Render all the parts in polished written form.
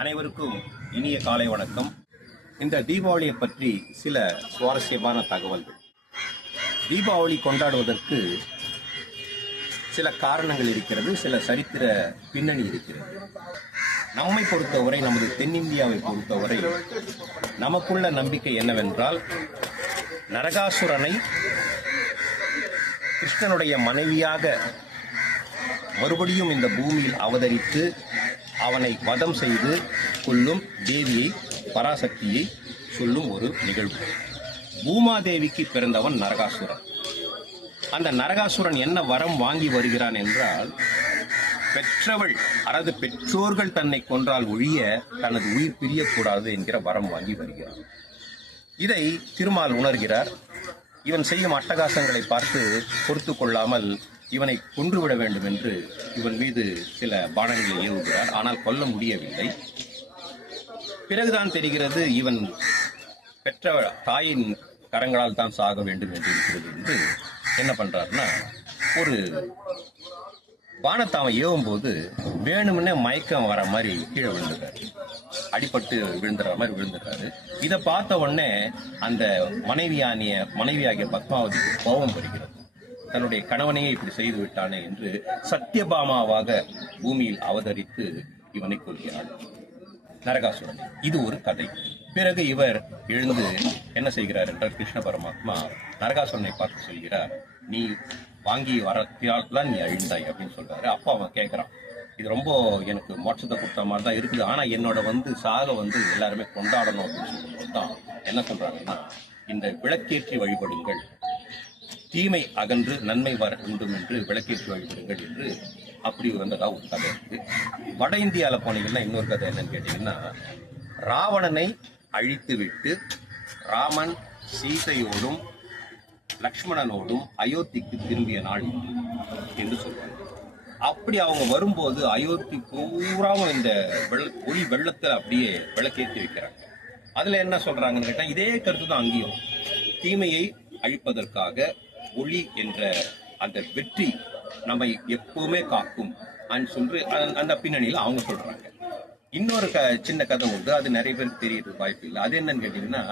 அனைவருக்கும் இனிய காலை வணக்கம். இந்த தீபாவளியை பற்றி சில சுவாரஸ்யமான தகவல்கள். தீபாவளி கொண்டாடுவதற்கு சில காரணங்கள் இருக்கிறது, சில சரித்திர பின்னணி இருக்கிறது. நம்மை பொறுத்தவரை, நமது தென்னிந்தியாவை பொறுத்தவரை நமக்குள்ள நம்பிக்கை என்னவென்றால், நரகாசுரனை கிருஷ்ணனுடைய மனைவியாக மறுபடியும் இந்த பூமியில் அவதரித்து அவனை வதம் செய்து கொள்ளும் தேவியை, பராசக்தியை சொல்லும் ஒரு நிகழ்வு. பூமாதேவிக்கு பிறந்தவன் நரகாசுரன். அந்த நரகாசுரன் என்ன வரம் வாங்கி வருகிறான் என்றால், பெற்றவள் அதாவது பெற்றோர்கள் தன்னை கொன்றால் ஒழிய தனது உயிர் பிரியக்கூடாது என்கிற வரம் வாங்கி வருகிறான். இதை திருமால் உணர்கிறார். இவன் செய்யும் அட்டகாசங்களை பார்த்து பொறுத்து கொள்ளாமல் இவனை கொன்றுவிட வேண்டும் என்று இவன் மீது சில பானங்களை ஏவுகிறார். ஆனால் கொல்ல முடியவில்லை. பிறகுதான் தெரிகிறது, இவன் பெற்ற தாயின் கரங்களால் தான் சாக வேண்டும் என்று இருக்கிறது என்று என்ன பண்றாருன்னா, ஒரு பானத்தை அவன் ஏவும் போது வேணும்னே மயக்கம் வர மாதிரி கீழே விழுந்துட்டாரு. அடிபட்டு விழுந்துற மாதிரி விழுந்துட்டாரு. இதை பார்த்த உடனே அந்த மனைவியாகிய பத்மாவதிக்கு கோபம் வருகிறது. தன்னுடைய கணவனையே இப்படி செய்து விட்டானே என்று சத்தியபாமாவாக பூமியில் அவதரித்து இவனை கொள்கிறாள், நரகாசுரன். இது ஒரு கதை. பிறகு இவர் எழுந்து என்ன செய்கிறார் என்றால், கிருஷ்ண பரமாத்மா நரகாசுரனை பார்த்து சொல்கிறார், நீ வாங்கி வரத்தியால் தான் நீ அழிந்தாய் அப்படின்னு சொல்றாரு. அப்போ அவன் கேட்கிறான், இது ரொம்ப எனக்கு மோட்சத்தை கொடுத்த மாதிரி தான் இருக்குது, ஆனா என்னோட சாக எல்லாருமே கொண்டாடணும் அப்படின்னு சொல்லும்போது தான் என்ன சொல்றாங்கன்னா, இந்த விளக்கேற்றி வழிபடுங்கள், தீமை அகன்று நன்மை வர வேண்டும் என்று விளக்கேற்றி வழிபடுங்கள் என்று அப்படி வந்ததா ஒரு கதை இருக்கு. வட இந்தியாவில் போனீங்கன்னா இன்னொரு கதை என்னன்னு கேட்டீங்கன்னா, ராவணனை அழித்து விட்டு ராமன் சீதையோடும் லக்ஷ்மணனோடும் அயோத்திக்கு திரும்பிய நாள் என்று சொல்றாங்க. அப்படி அவங்க வரும்போது அயோத்தி பூராவும் இந்த ஒளி வெள்ளத்தில் அப்படியே விளக்கேற்றி வைக்கிறாங்க. அதுல என்ன சொல்றாங்கன்னு கேட்டா, இதே கருத்து தான் அங்கேயும். தீமையை அழிப்பதற்காக ஒளி என்ற அந்த வெற்றி நம்மை எப்பவுமே காக்கும் சொல்லி அந்த பின்னணியில் அவங்க சொல்றாங்க. இன்னொரு சின்ன கதை உண்டு, அது நிறைய பேருக்கு தெரியறது வாய்ப்பு இல்லை. அது என்னன்னு கேட்டீங்கன்னா,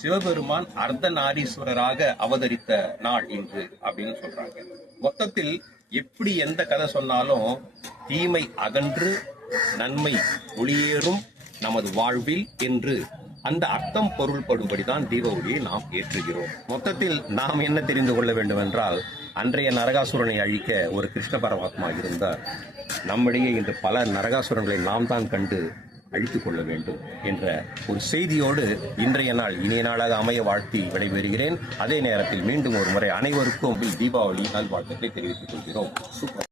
சிவபெருமான் அர்த்தநாரீஸ்வரராக அவதரித்த நாள் இன்று அப்படின்னு சொல்றாங்க. மொத்தத்தில் எப்படி எந்த கதை சொன்னாலும் தீமை அகன்று நன்மை ஒளியேறும் நமது வாழ்வில் என்று அந்த அர்த்தம் பொருள்படும்படிதான் தீபாவளியை நாம் ஏற்றுகிறோம். மொத்தத்தில் நாம் என்ன தெரிந்து கொள்ள வேண்டும் என்றால், அன்றைய நரகாசுரனை அழிக்க ஒரு கிருஷ்ண பரமாத்மா இருந்தார். நம்மிடையே இன்று பல நரகாசுரங்களை நாம் தான் கண்டு அழித்துக் கொள்ள வேண்டும் என்ற ஒரு செய்தியோடு இன்றைய நாள் இனிய நாளாக அமைய வாழ்த்தி விடைபெறுகிறேன். அதே நேரத்தில் மீண்டும் ஒரு முறை அனைவருக்கும் தீபாவளி நல்வாழ்த்துக்களை தெரிவித்துக் கொள்கிறோம். சூப்பர்.